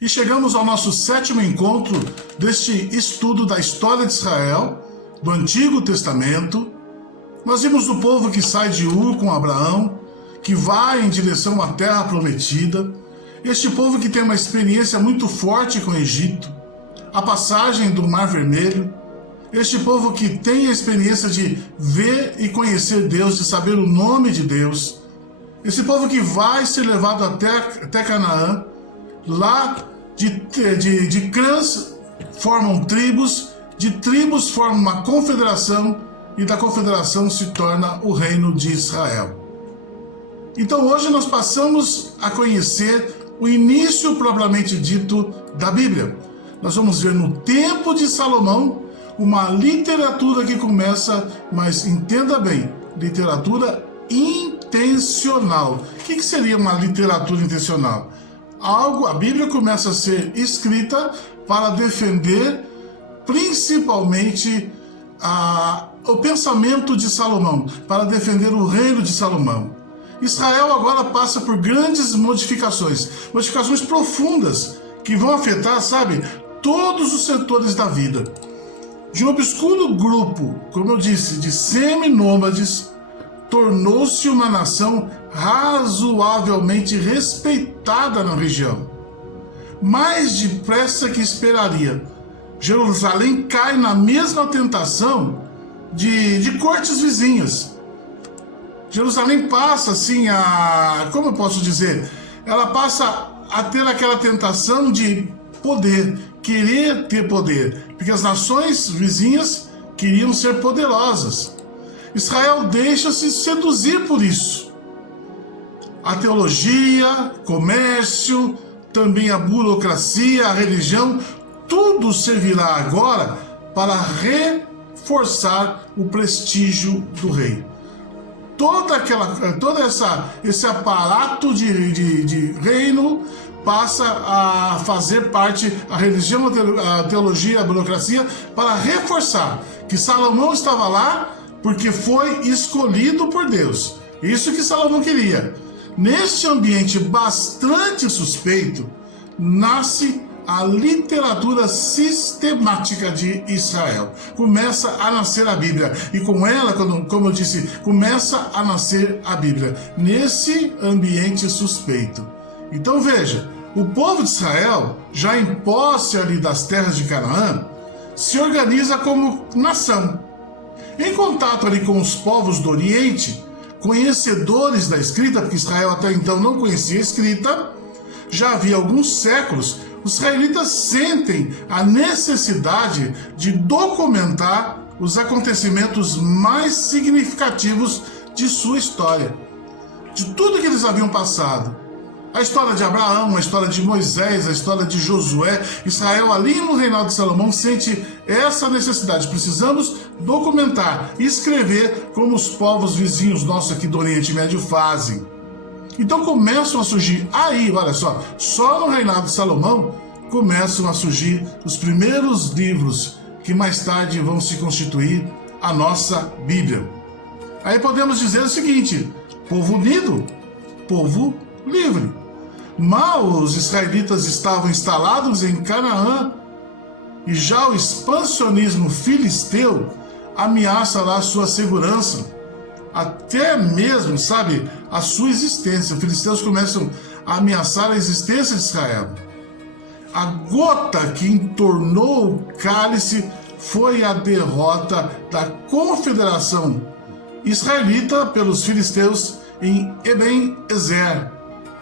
E chegamos ao nosso 7º encontro deste estudo da história de Israel, do Antigo Testamento. Nós vimos o povo que sai de Ur com Abraão, que vai em direção à Terra Prometida. Este povo que tem uma experiência muito forte com o Egito, a passagem do Mar Vermelho. Este povo que tem a experiência de ver e conhecer Deus, de saber o nome de Deus. Esse povo que vai ser levado até Canaã. Lá de clãs formam tribos, de tribos formam uma confederação e da confederação se torna o reino de Israel. Então hoje nós passamos a conhecer o início propriamente dito da Bíblia. Nós vamos ver no tempo de Salomão uma literatura que começa, mas entenda bem, literatura intencional. O que seria uma literatura intencional? A Bíblia começa a ser escrita para defender principalmente o pensamento de Salomão, para defender o reino de Salomão. Israel agora passa por grandes modificações profundas que vão afetar, todos os setores da vida. De um obscuro grupo, como eu disse, de semi-nômades, tornou-se uma nação razoavelmente respeitada na região. Mais depressa que esperaria, Jerusalém cai na mesma tentação de cortes vizinhas. Jerusalém passa como eu posso dizer? Ela passa a ter aquela tentação de poder, querer ter poder, porque as nações vizinhas queriam ser poderosas. Israel deixa-se seduzir por isso. A teologia, comércio, também a burocracia, a religião, tudo servirá agora para reforçar o prestígio do rei. Todo esse aparato de reino passa a fazer parte, a religião, a teologia, a burocracia, para reforçar que Salomão estava lá porque foi escolhido por Deus. Isso que Salomão queria. Neste ambiente bastante suspeito, nasce a literatura sistemática de Israel. Começa a nascer a Bíblia. E com ela, como eu disse, começa a nascer a Bíblia. Nesse ambiente suspeito. Então veja, o povo de Israel, já em posse ali das terras de Canaã, se organiza como nação. Em contato ali com os povos do Oriente, conhecedores da escrita, porque Israel até então não conhecia a escrita, já havia alguns séculos, os israelitas sentem a necessidade de documentar os acontecimentos mais significativos de sua história, de tudo que eles haviam passado. A história de Abraão, a história de Moisés, a história de Josué. Israel, ali no reinado de Salomão, sente essa necessidade. Precisamos documentar, escrever como os povos vizinhos nossos aqui do Oriente Médio fazem. Então começam a surgir aí, olha só no reinado de Salomão, começam a surgir os primeiros livros que mais tarde vão se constituir a nossa Bíblia. Aí podemos dizer o seguinte: povo unido, povo livre. Mal os israelitas estavam instalados em Canaã e já o expansionismo filisteu ameaça lá a sua segurança, até mesmo, a sua existência. Os filisteus começam a ameaçar a existência de Israel. A gota que entornou o cálice foi a derrota da confederação israelita pelos filisteus em Eben-Ezer.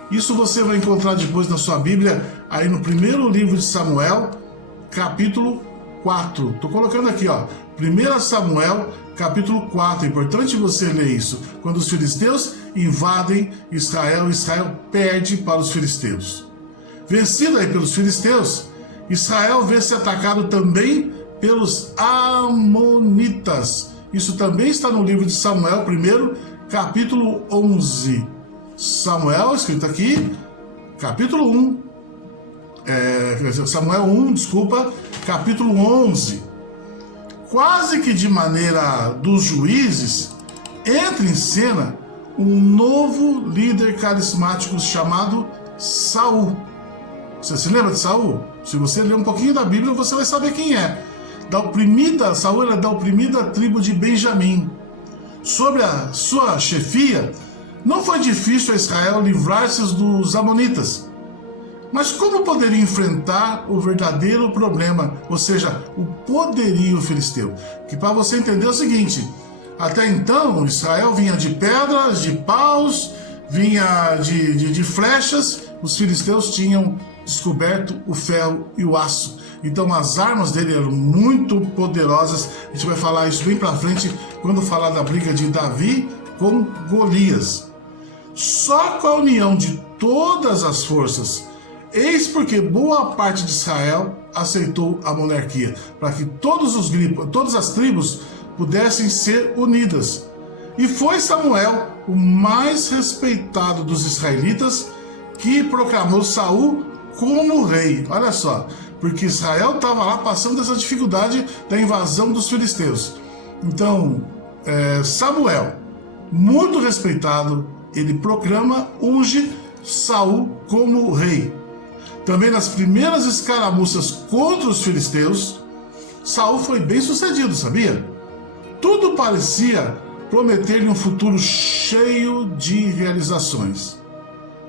Isso você vai encontrar depois na sua Bíblia, aí no primeiro livro de Samuel, capítulo 4. Estou colocando aqui, 1 Samuel, capítulo 4. É importante você ler isso. Quando os filisteus invadem Israel, Israel perde para os filisteus. Vencido aí pelos filisteus, Israel vê-se atacado também pelos amonitas. Isso também está no livro de Samuel, capítulo 11. Samuel, escrito aqui, capítulo 1. Samuel 1, capítulo 11. Quase que de maneira dos juízes, entra em cena um novo líder carismático chamado Saul. Você se lembra de Saul? Se você ler um pouquinho da Bíblia, você vai saber quem é. Saul era da oprimida tribo de Benjamim. Sob a sua chefia, não foi difícil a Israel livrar-se dos amonitas. Mas como poderia enfrentar o verdadeiro problema, ou seja, o poderio filisteu? Que para você entender é o seguinte: até então Israel vinha de pedras, de paus, vinha de flechas. Os filisteus tinham descoberto o ferro e o aço. Então as armas dele eram muito poderosas. A gente vai falar isso bem para frente quando falar da briga de Davi com Golias. Só com a união de todas as forças, eis porque boa parte de Israel aceitou a monarquia, para que todas as tribos pudessem ser unidas. E foi Samuel, o mais respeitado dos israelitas, que proclamou Saul como rei. Olha só, porque Israel estava lá passando essa dificuldade da invasão dos filisteus. Então, Samuel, muito respeitado, ele proclama, unge Saul como rei. Também nas primeiras escaramuças contra os filisteus, Saul foi bem sucedido, sabia? Tudo parecia prometer-lhe um futuro cheio de realizações.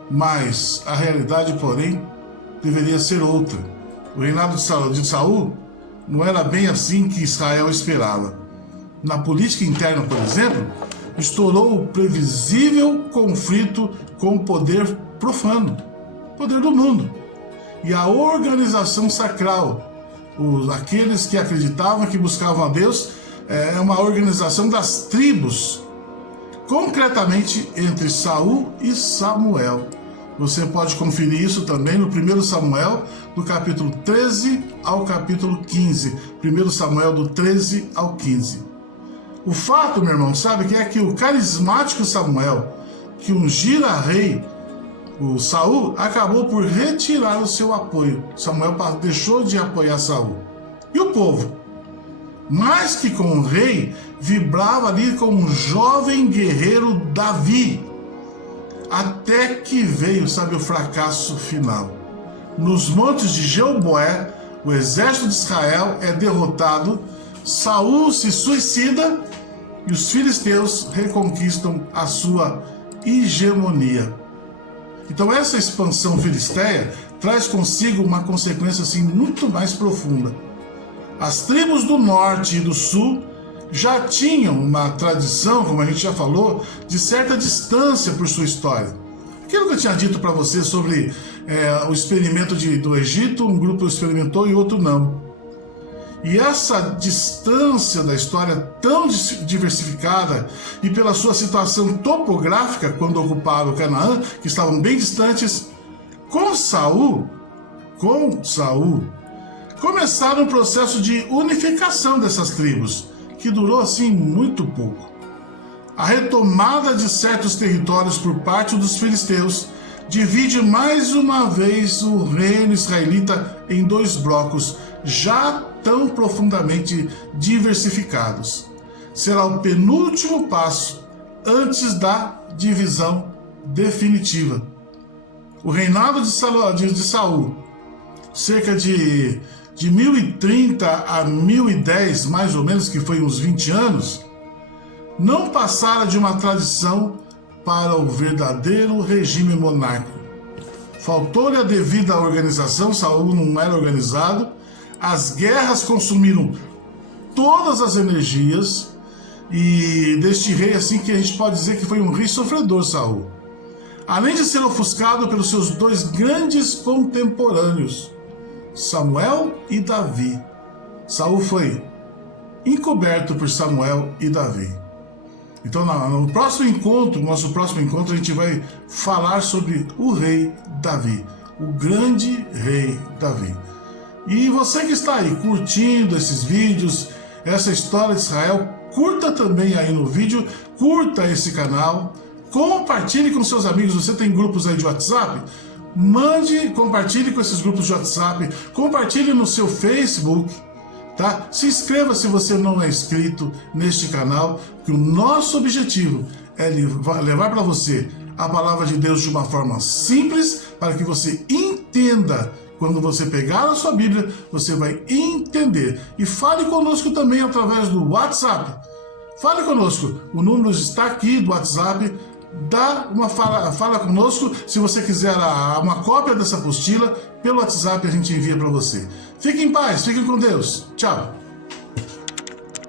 Mas a realidade, porém, deveria ser outra. O reinado de Saul não era bem assim que Israel esperava. Na política interna, por exemplo, estourou o previsível conflito com o poder profano, o poder do mundo, e a organização sacral. Aqueles que acreditavam, que buscavam a Deus, é uma organização das tribos, concretamente entre Saul e Samuel. Você pode conferir isso também no 1 Samuel, do capítulo 13 ao capítulo 15. 1 Samuel, do 13 ao 15. O fato, meu irmão, sabe, que é que o carismático Samuel, que ungira rei, o Saul, acabou por retirar o seu apoio. Samuel deixou de apoiar Saul. E o povo, mais que com o rei, vibrava ali com um jovem guerreiro Davi. Até que veio, sabe, o fracasso final. Nos montes de Gilboé, o exército de Israel é derrotado, Saul se suicida e os filisteus reconquistam a sua hegemonia. Então essa expansão filisteia traz consigo uma consequência assim muito mais profunda. As tribos do norte e do sul já tinham uma tradição, como a gente já falou, de certa distância por sua história. Aquilo que eu tinha dito para você sobre o experimento do Egito, um grupo experimentou e outro não. E essa distância da história tão diversificada e pela sua situação topográfica quando ocuparam Canaã, que estavam bem distantes, com Saul, começaram um processo de unificação dessas tribos, que durou assim muito pouco. A retomada de certos territórios por parte dos filisteus divide mais uma vez o reino israelita em dois blocos, já tão profundamente diversificados. Será o penúltimo passo antes da divisão definitiva. O reinado de Saul, cerca de 1030 a 1010, mais ou menos, que foi uns 20 anos, não passara de uma tradição para o verdadeiro regime monárquico. Faltou-lhe a devida organização, Saul não era organizado, as guerras consumiram todas as energias, e deste rei, assim, que a gente pode dizer que foi um rei sofredor, Saul. Além de ser ofuscado pelos seus dois grandes contemporâneos, Samuel e Davi. Saul foi encoberto por Samuel e Davi. Então, no nosso próximo encontro, a gente vai falar sobre o rei Davi, o grande rei Davi. E você que está aí curtindo esses vídeos, essa história de Israel, curta também aí no vídeo, curta esse canal, compartilhe com seus amigos. Você tem grupos aí de WhatsApp? Compartilhe com esses grupos de WhatsApp, compartilhe no seu Facebook, tá? Se inscreva se você não é inscrito neste canal, que o nosso objetivo é levar para você a palavra de Deus de uma forma simples, para que você entenda entenda. Quando você pegar a sua Bíblia, você vai entender. E fale conosco também através do WhatsApp. Fale conosco. O número está aqui do WhatsApp. Fala conosco. Se você quiser uma cópia dessa apostila, pelo WhatsApp a gente envia para você. Fique em paz, fique com Deus. Tchau.